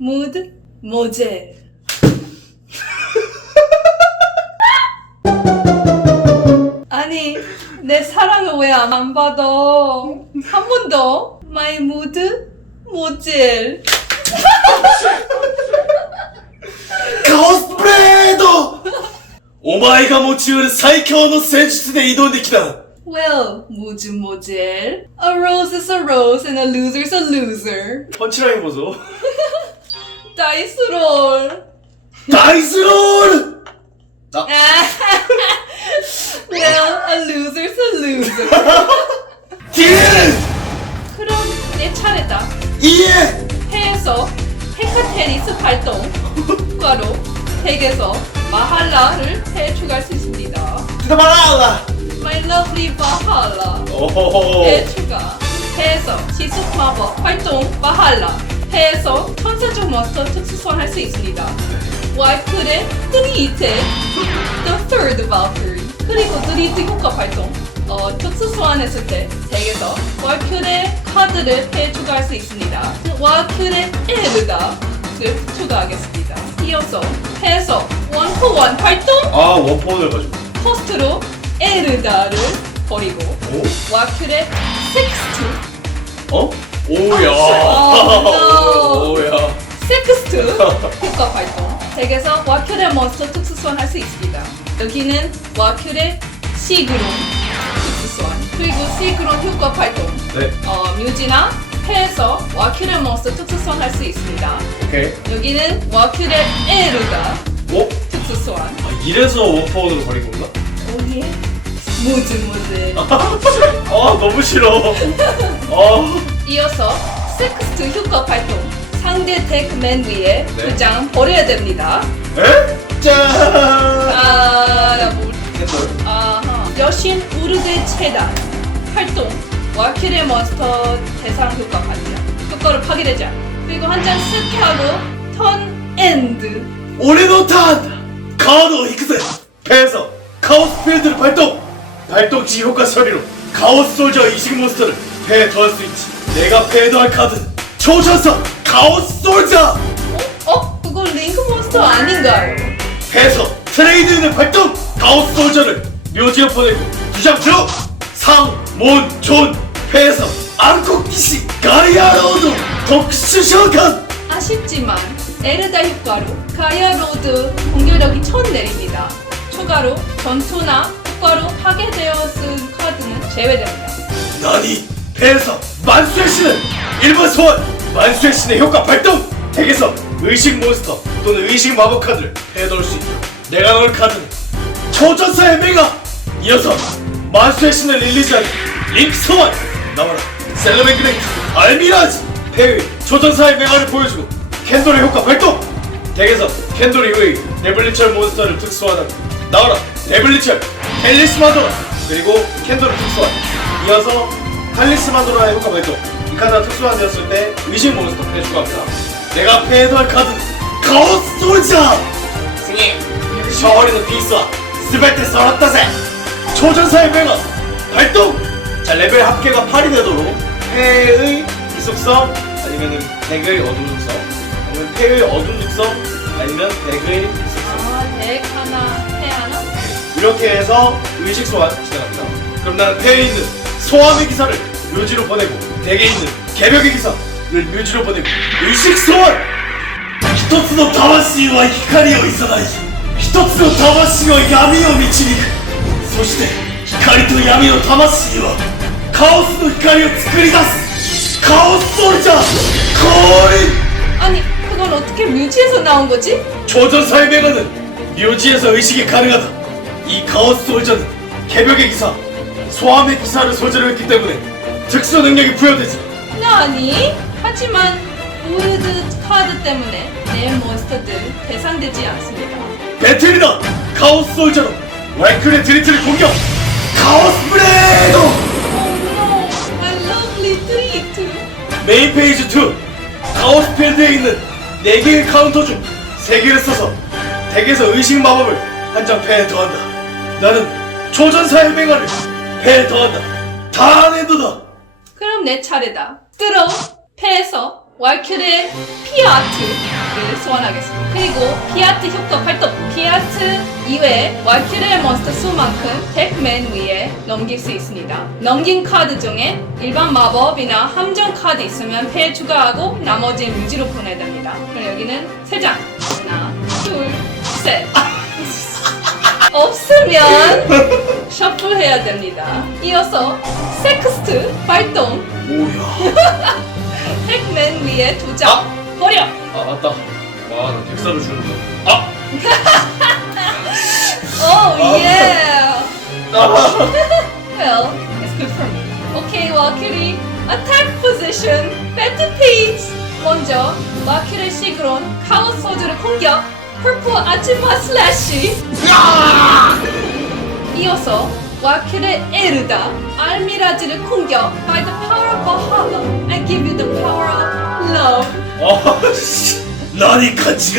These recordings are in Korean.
무드 모젤 아니 내 사랑을 왜 안 받아 한 번 더 마이 무드 모젤 カオスプレードお前が持ち得る最強の戦術で挑んできた Well, 무드 모젤 A rose is a rose and a loser is a loser 펀치라인 보소 다이스롤. 다이스롤! 아. well, a loser's a loser. 딜! 그럼 내 차례다. 이에! 해에서 헤카테리스 발동과로 댁에서 마할라를 해축할 수 있습니다. 드마라! My lovely 마할라. 오호호. 네, 해축가 해에서 지속 마법 활동 마할라. 해에서 천사적 몬스터 특수 소환할 수 있습니다. 와이클의 드리트 The Third Valkyrie 그리고 드리트 효과 발동 어, 특수 소환했을 때 덱에서 와이클의 카드를 해 추가할 수 있습니다. 와이클의 에르다를 추가하겠습니다. 이어서 해서 원포원 활동 아 원포원을 가지고 포스트로 에르다를 버리고 오? 와큐의 섹스트 어? 오야 어, 오야 섹스트 효과 발동. 덱에서 와큐의 몬스터 특수 소환 할 수 있습니다. 여기는 와큐의 시그론 특수 소환 그리고 시그론 효과 발동. 네. 어, 뮤지나 패에서 와큐의 몬스터 특수 소환 할 수 있습니다. 오케이. 여기는 와큐의 에르다. 오? 특수 소환. 아, 이래서 원포원으로 버린 건가? 오예 무즈 무즈. 아 너무 싫어. 아. 이어서 섹스트 효과 발동 상대 덱맨 위에 네. 두 장 버려야 됩니다. 에? 짠 아, 뭐, 캔들 아하. 여신 우르드 체단 활동 와키레 몬스터 대상 효과 발동 효과를 파괴되자 그리고 한 장 스케하고 턴 엔드 俺のターンだカードを引くぜペーソカオスフィールド발동 발동 지 효과 처리로 카오스 솔저 이식 몬스터를 패에 더할 수 있지 내가 패에더할 카드는 초전사 가오스 솔자 어? 어? 그거 링크몬스터 아닌가요? 해서 트레이드인을 발동 가오스 솔저를 묘지에 보내고 주장 중 상몬존 해서 안코키시 가이아로드 독수셔간 아쉽지만 에르다 효과로 가이아로드 공격력이 천 내립니다. 추가로 전투나 효과로 파괴되어 쓴 카드는 제외됩니다. 나니 배에서 만수의 신은 일본 소원 만수의 신의 효과 발동! 덱에서 의식 몬스터 또는 의식 마법 카드를 넣을 수 있다 내가 넣을 카드는 초전사의 맹아 이어서 만수의 신을 릴리즈한 링크 소환 나와라 셀러맨그레이트 알미라지 패의 초전사의 맹아를 보여주고 캔돌의 효과 발동! 덱에서 캔돌 이후의 데블리철 몬스터를 특수하다 나와라 데블리철 헬리스마도라! 그리고 캔돌을 특수한 이어서 칼리스마도라의 효과 발동! 이 카드가 특수화되었을 때 의식 몬스터 패에 추가합니다. 내가 패해도할 카드는 카오스 솔자 승희 셔어리는 비스와 스베테 썰었다세! 초전사의 맹아 발동! 자 레벨 합계가 8이 되도록 패의 기속성 아니면은 덱의 어둠 속성 아니면 패의 어둠 속성 아니면 덱의 기속성. 아, 덱 하나, 패 하나? 이렇게 해서 의식 소환 진행합니다. 그럼 나는 패에 있는 소함의 기사를 묘지로 보내고 덱에 있는 개벽의 기사를 묘지로 보내고 의식 소환! 一つの魂は光をいさない一つの魂は闇を導くそして光と闇の魂はカオスの光を作り出すカオスソルジャー降臨 아니, 그건 어떻게 뮤지에서 나온 거지? 조전사의 맹아는 묘지에서 의식이 가능하다. 이 카오스 솔저는 개벽의 기사, 소함의 기사를 소재로 했기 때문에 특수 능력이 부여되지. 아니, 하지만 우르드 카드 때문에 내 몬스터들 대상되지 않습니다. 배틀이다! 카오스 솔저로 와이클의 드리트를 공격! 카오스 브레이드! Oh no, my lovely treat. 메인 페이지 2 카오스 필드에 있는 4개의 카운터 중 3개를 써서 덱에서 의식 마법을 한 장 패에 더한다. 나는 초전사의 맹아를 패에 더한다. 다 낸도다! 그럼 내 차례다. 들어, 패에서 왈큐르의 피아트를 소환하겠습니다. 그리고 피아트 효과 발동. 피아트 이외에 왈큐르의 몬스터 수만큼 덱맨 위에 넘길 수 있습니다. 넘긴 카드 중에 일반 마법이나 함정 카드 있으면 패 추가하고 나머지는 유지로 보내야 됩니다. 그럼 여기는 세 장. 하나, 둘, 셋. 없으면 셔플 해야 됩니다. 이어서 섹스트 발동. 뭐야? 덱맨 위에 두 장. 버려. 아 맞다. 와나 덱사를 주는 거. 아. Oh yeah. 아. Well, it's good for me. Okay, Valkyrie. Attack position. Battle page. 먼저 마키를 시그론 카오스 소주를 공격. 펄프 아치마 슬래시. 이어서 와큐의 에르다 알미라지를 공격. By the power of Valhalla, I give you the power of love.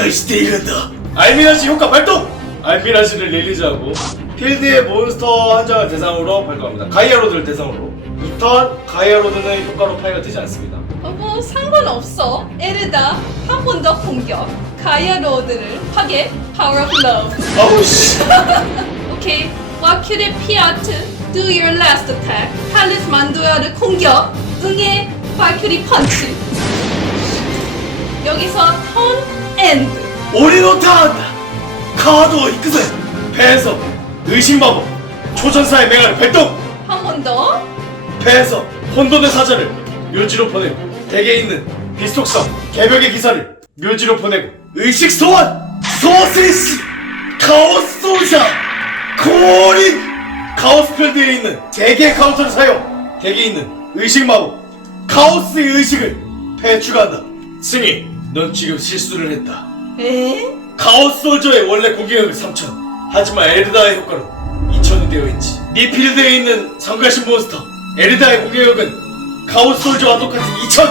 있대 이른다. 알미라지 효과 발동. 알미라지를 릴리즈하고 필드의 몬스터 한 장을 대상으로 발동합니다. 가이아로드를 대상으로. 이턴 가이아로드는 효과로 파이가 되지 않습니다. 어, 뭐 상관없어. 에르다 한 번 더 공격. 가이아 로드를 파괴. Power of love. 아우 씨. 오케이. 와큐의 피아트. Do your last attack. 팔리스 만두야를 공격. 응애 발큐리 펀치. 여기서 턴 엔드. 오리노탄 카드を引くぜ패에서 의식 마법 초전사의 맹아를 발동 한 번 더. 패에서 혼돈의 사자를 묘지로 보내고 덱에 있는 비속성 개벽의 기사를 묘지로 보내고 의식 소환 소세시 카오스 소자 고리 카오스 필드에 있는 대개 카운터를 사용. 덱에 있는 의식 마법 카오스의 의식을 추가한다. 승희 넌 지금 실수를 했다. 에? 카오스 솔저의 원래 공격력은 3000 하지만 에르다의 효과로 2000이 되어 있지. 네 필드에 있는 성가신 몬스터 에르다의 공격력은 카오스 솔저와 똑같은 2000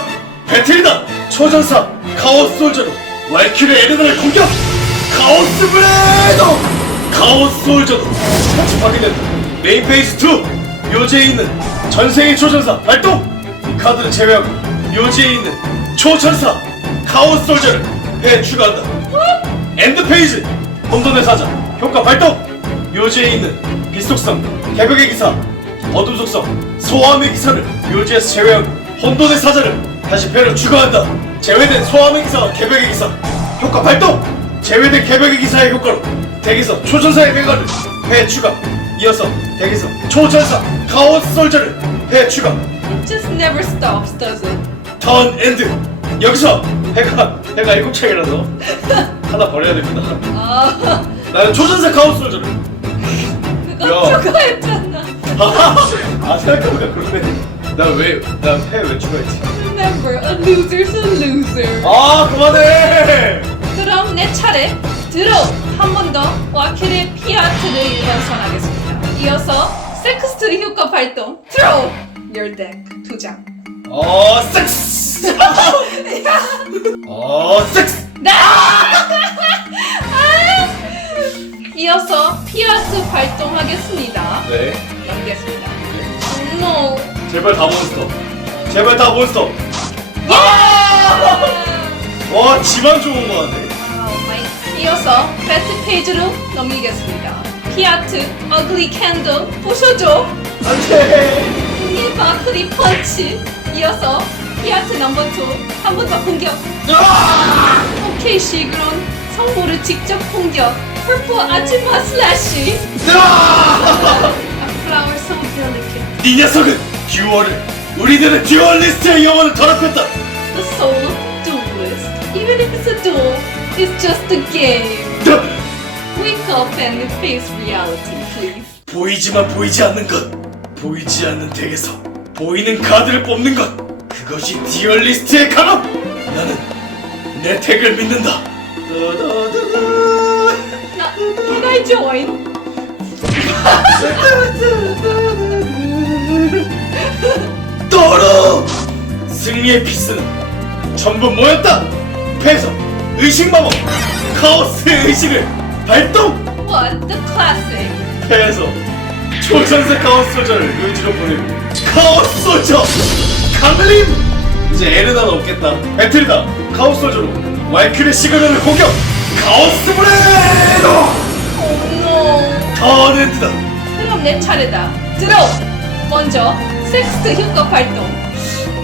배틀이다! 초전사 카오스 솔저로 왈큐르 에르다를 공격! 카오스 브레이더 솔저도 같이 파괴된다 메인 페이지 2 묘지에 있는 전생의 초전사 발동! 이 카드를 제외하고 묘지에 있는 초천사 카오스 솔저를 배에 추가한다. 엔드 페이지! 혼돈의 사자. 효과 발동! 묘지에 있는 빛속성 개벽의 기사 어둠 속성 소함의 기사를 묘지에서 제외하고 혼돈의 사자를 다시 배로 추가한다. 제외된 소함의 기사와 개벽의 기사. 효과 발동! 제외된 개벽의 기사의 효과로 덱에서 초전사의 맹가를 배에 추가 이어서 덱에서 초전사 카오스 솔저를 배에 추가 It just never stops, does it? 턴 엔드 여기서 해가 해가 일곱 창이라서 하나 버려야 됩니다 아, 나는 초전사 카오스 솔저를 그거 야. 저거 했잖아. 아 생각해보니까 그러네 나왜나패왜 추가했지 Remember, a loser's a loser. 아 그만해 그럼 내 차례. 들어 한번 더 와큐의 피아트를 일반 선하겠습니다. 이어서 섹스트 효과 발동. Throw your deck 두 장. 어 섹스 어 섹스 나! 이어서 피아트 발동하겠습니다. 네 넘겠습니다. No. 제발 다 몬스터 제발 다 몬스터 아! 와 지만 좋은 거 같네 이어서 배트 페이지로 넘기겠습니다. 피아트 어글리 캔들 부셔줘. 안돼 이 바크리 펀치. 이어서 피아트 넘버 2 한 번 더 공격. 아! 오케이 시그론 성보를 직접 공격. 펄프 아치마 슬래시. 아! 네 녀석은 듀얼을 우리들의 듀얼리스트의 영혼을 더럽혔다 The soul of duelist. Even if it's a duel, it's just a game. Wake up and face reality, please. 보이지만 보이지 않는 것 보이지 않는 덱에서 보이는 카드를 뽑는 것 그것이 듀얼리스트의 강함 나는 내 덱을 믿는다 따다다다. 나, can I join? 떨어 승리의 피스는 전부 모였다 패서 의식 마법 카오스의 의식을 발동! What the classic? 초전세 카오스 소저를 의지로 보내고 카오스 소저 강림! 이제 에르다는 없겠다. 배틀이다! 카오스 솔저로 왈크의 시그널을 공격! 카오스 브레이더 터렌트다 그럼 내 차례다. 들어! 먼저 섹스트 효과 발동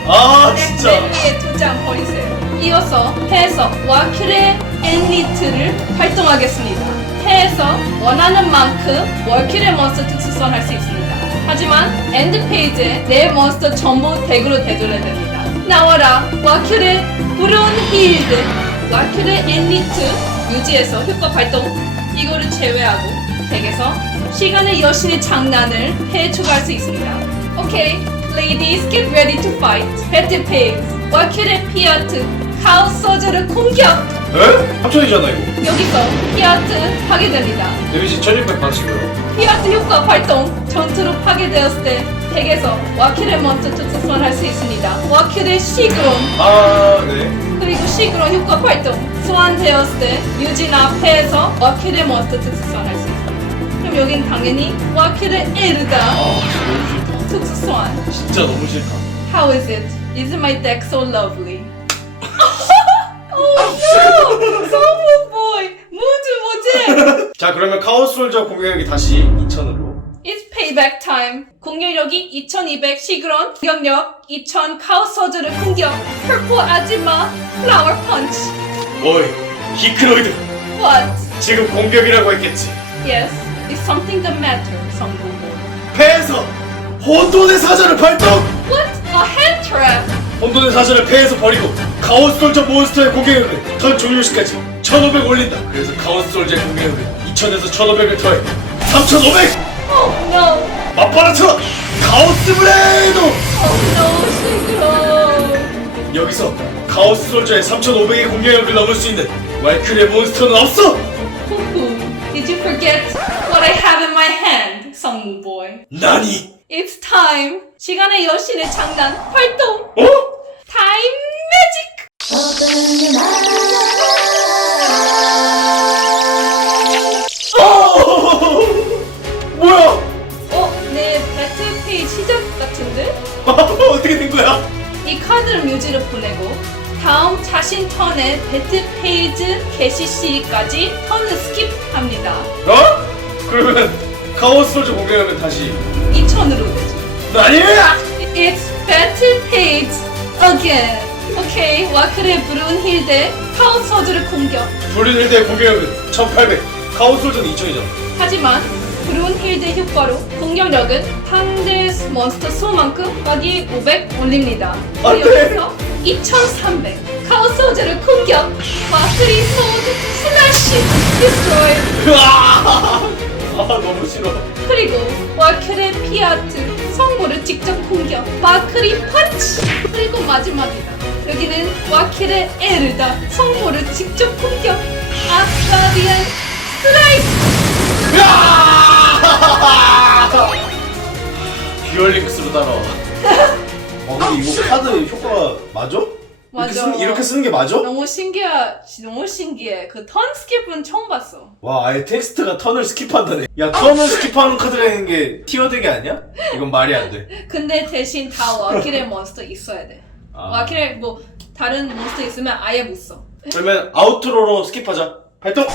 아 진짜 네, 두장 버리세요. 이어서 해서 와큐레 엔리트를 활동하겠습니다. 해서 원하는 만큼 월큐레 몬스터 특수선 할 수 있습니다. 하지만 엔드 페이지에 내 몬스터 전부 덱으로 되돌려야 됩니다. 나와라 와큐레 브론 힐드 와큐레 엔리트 유지해서 효과 발동 이거를 제외하고 덱에서 시간의 여신의 장난을 해 추가할 수 있습니다. 오케이, ladies get ready to fight. 배트 페이스, 와큐레 피아트, 카오스 소저를 공격. 에? 합천이잖아 이거 여기서 피아트 파괴됩니다. 데미지 1600 받으시고요 피아트 효과 발동. 전투로 파괴되었을 때 덱에서 와큐레 몬스터 특수선 할수 있습니다. 와큐레 시그론 아 네 그리고 시그론 효과 발동. 소환되었을 때 유진 앞에서 와큐레 몬스터 특수선 할수 있습니다. 그럼 여긴 당연히 와큐레 에르다 아 싫다 특수 소환. 진짜 너무 싫다 How is it? Is my deck so lovely? oh no! 성우 boy! 무즈 뭐지? 자 그러면 카오스 솔저 공격력이 다시 2000으로 It's payback time. 공격력이 2200 시그런, 공격력 2000 카오스 서즈를 공격. 펄포 아지마, 플라워 펀치. 어이 히크로이드 What? 지금 공격이라고 했겠지 Yes, it's something the matter, 성우 boy. 패에서 혼돈의 사자를 발동 What? A hand trap? 혼돈의 사자를 패에서 버리고 카오스 솔저 몬스터의 공격력을 턴 종료시까지 1500 올린다 그래서 카오스 솔저의 공격력을 2000에서 1500을 더해 3500 Oh no! 맞받아쳐 카오스 브레이드 Oh no, 시그런. 여기서 카오스 솔저의 3500의 공격력을 넘을 수 있는 왈크의 몬스터는 없어 Cuckoo, did you forget what I have in my hand, 성우 boy? 나니 It's time. 시간의 여신의 장난 활동. 어? 타임 매직. 어! 뭐야 어, 내 배틀 페이지 시작 같은데? 어떻게 된 거야? 이 카드를 뮤지로 보내고 다음 자신 턴에 배틀 페이지 게시 시까지 턴을 스킵합니다. 어? 그러면 솔저 공격력은 다시 2천으로 되죠. 나니 It's battle page again. 오케이, 와크레 브룬 힐드 카오스 서즈를 공격. 브리힐드의 공격력은 1800 카오스 솔저는 2000이잖아 하지만 브룬 힐드 효과로 공격력은 상대 몬스터 수만큼 더하기 500 올립니다. 안 돼. 여기서 2300 카오스 서즈를 공격. 마스리 소드 슬래시 디스트로이. 으아! 아 너무 싫어 그리고 와크레 피아트 성모를 직접 공격. 마크리 펀치. 그리고 마지막이다. 여기는 와키레 에르다 성모를 직접 공격. 아스타리안 스라이스. 으아! 듀얼링크스로 따라와 아 근데 이거 카드 효과가 맞아? 이렇게, 맞아. 쓰는, 이렇게 쓰는 게 맞아? 너무 신기해. 너무 신기해. 그 턴 스킵은 처음 봤어. 와 아예 텍스트가 턴을 스킵한다네 야 턴을 스킵하는 카드라는 게 티어덱이 아니야? 이건 말이 안 돼 근데 대신 다 와키레 몬스터 있어야 돼. 아. 와키레 뭐 다른 몬스터 있으면 아예 못 써. 그러면 아우트로로 스킵하자 발동